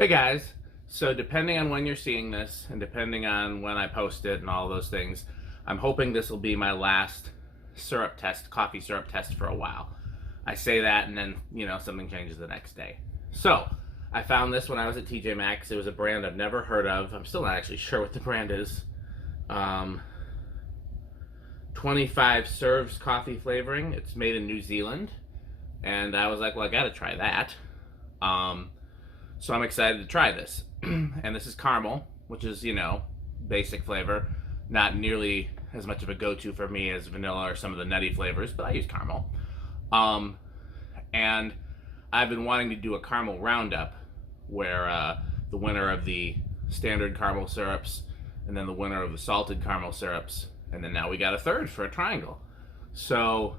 Hey guys, so depending on when you're seeing this and depending on when I post it and all those things, I'm hoping this will be my last syrup test, coffee syrup test for a while. I say that and then, something changes the next day. So, I found this when I was at TJ Maxx. It was a brand I've never heard of. I'm still not actually sure what the brand is. 25 serves coffee flavoring. It's made in New Zealand. And I was like, well, I gotta try that. So I'm excited to try this. And this is caramel, which is, basic flavor. Not nearly as much of a go-to for me as vanilla or some of the nutty flavors, but I use caramel. And I've been wanting to do a caramel roundup where the winner of the standard caramel syrups and then the winner of the salted caramel syrups, and then now we got a third for a triangle. So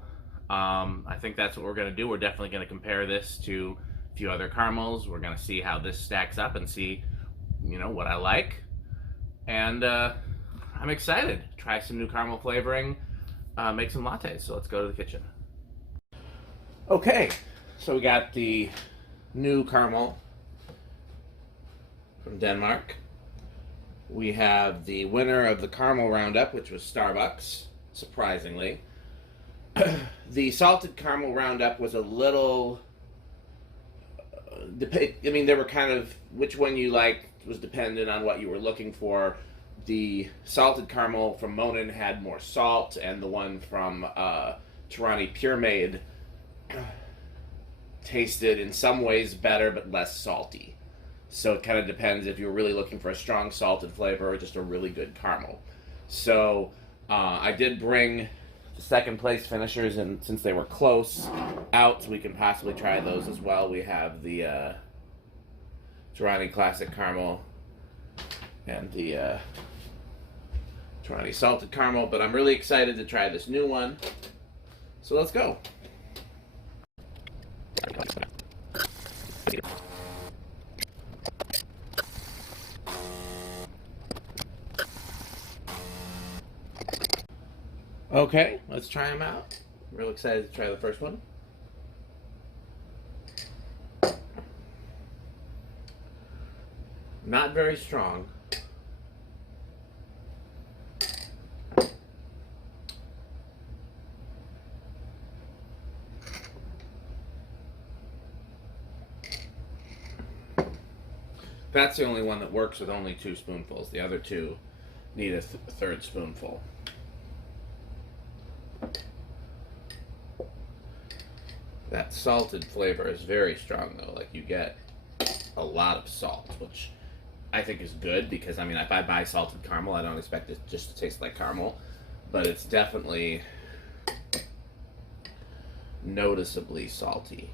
I think that's what we're going to do. We're definitely going to compare this to a few other caramels. We're going to see how this stacks up and see, what I like. And I'm excited. Try some new caramel flavoring, make some lattes. So let's go to the kitchen. Okay, so we got the new caramel from Denmark. We have the winner of the caramel roundup, which was Starbucks, surprisingly. The salted caramel roundup was a little... they were kind of... Which one you liked was dependent on what you were looking for. The salted caramel from Monin had more salt, and the one from Torani Pure Made tasted in some ways better but less salty. So it kind of depends if you're really looking for a strong salted flavor or just a really good caramel. So I did bring the second place finishers, and since they were close out, so we can possibly try those as well. We have the Torani Classic Caramel and the Torani Salted Caramel, but I'm really excited to try this new one. So let's go. Okay, let's try them out. I'm real excited to try the first one. Not very strong. That's the only one that works with only 2 spoonfuls. The other 2 need a third spoonful. That salted flavor is very strong though. Like, you get a lot of salt, which I think is good because, if I buy salted caramel, I don't expect it just to taste like caramel, but it's definitely noticeably salty.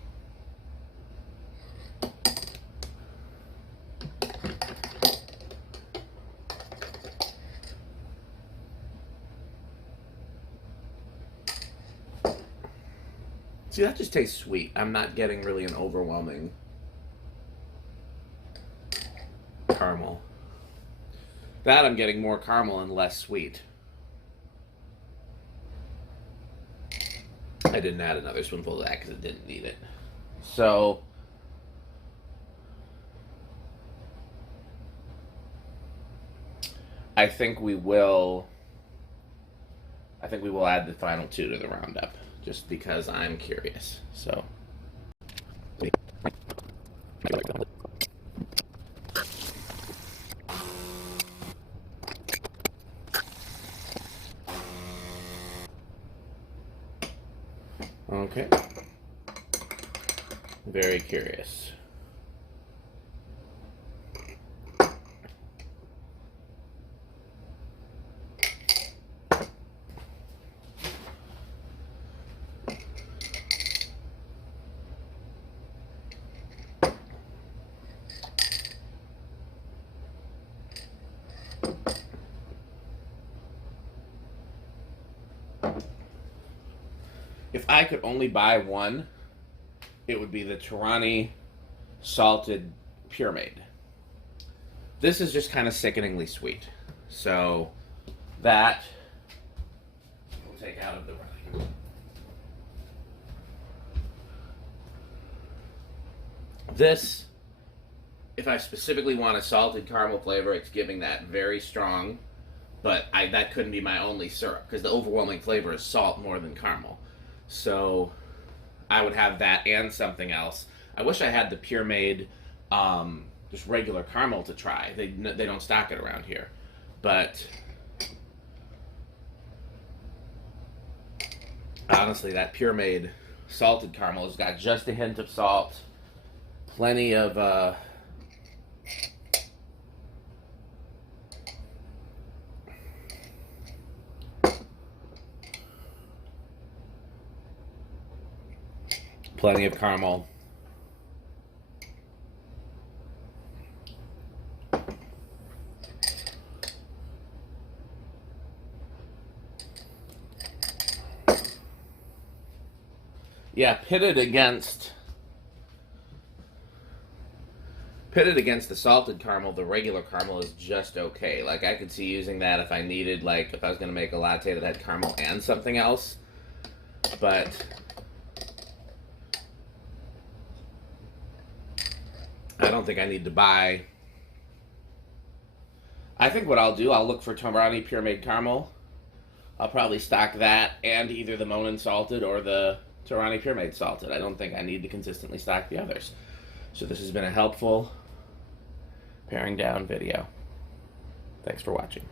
See, that just tastes sweet. I'm not getting really an overwhelming caramel. That I'm getting more caramel and less sweet. I didn't add another spoonful of that because it didn't need it. So I think we will add the final 2 to the roundup, just because I'm curious. So okay, very curious. If I could only buy one, it would be the Torani Salted Pure Made. This is just kind of sickeningly sweet. So that we'll take out of the running. This if I specifically want a salted caramel flavor, it's giving that very strong. But that couldn't be my only syrup because the overwhelming flavor is salt more than caramel. So I would have that and something else. I wish I had the Pure Made just regular caramel to try. They don't stock it around here. But honestly, that Pure Made salted caramel has got just a hint of salt, plenty of caramel. Yeah, pitted against the salted caramel, the regular caramel is just okay. Like, I could see using that if I needed, like, if I was going to make a latte that had caramel and something else. But I don't think I need to buy. I think what I'll do, I'll look for Torani Pure Made Caramel. I'll probably stock that and either the Monin Salted or the Torani Pure Made Salted. I don't think I need to consistently stock the others. So this has been a helpful paring down video. Thanks for watching.